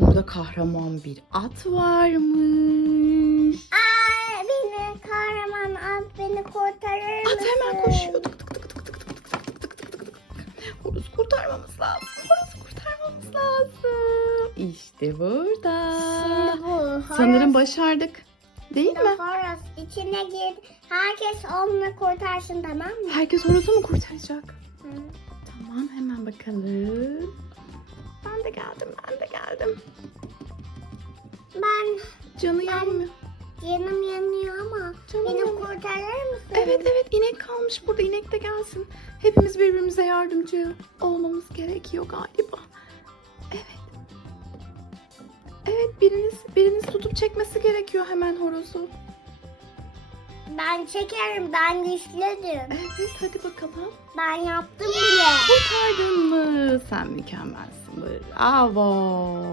Burada kahraman bir at varmış. Aa, beni kahraman at beni kurtarır At mısın? hemen koşuyor. Tık tık tık tık tık tık tık tık tık tık tık. Horozu kurtarmamız lazım. Horozu kurtarmamız lazım. İşte burada. Şimdi bu. Sanırım başardık. Değil Şimdi mi? horoz içine gir. Herkes onunla kurtarsın tamam mı? Herkes horozu mu kurtaracak? Hı. Tamam hemen bakalım. Geldim ben geldim. Ben Canı yanmıyor. canım yanıyor ama Canım beni yanıyor. kurtarır mısın? Evet evet inek kalmış burada inek de gelsin. Hepimiz birbirimize yardımcı olmamız gerekiyor galiba. Evet. Evet biriniz biriniz tutup çekmesi gerekiyor hemen horozu. Ben çekerim ben güçlüdüm. Evet hadi bakalım. Ben yaptım bile. Kurtardın mı? Sen mükemmelsin. Bravo.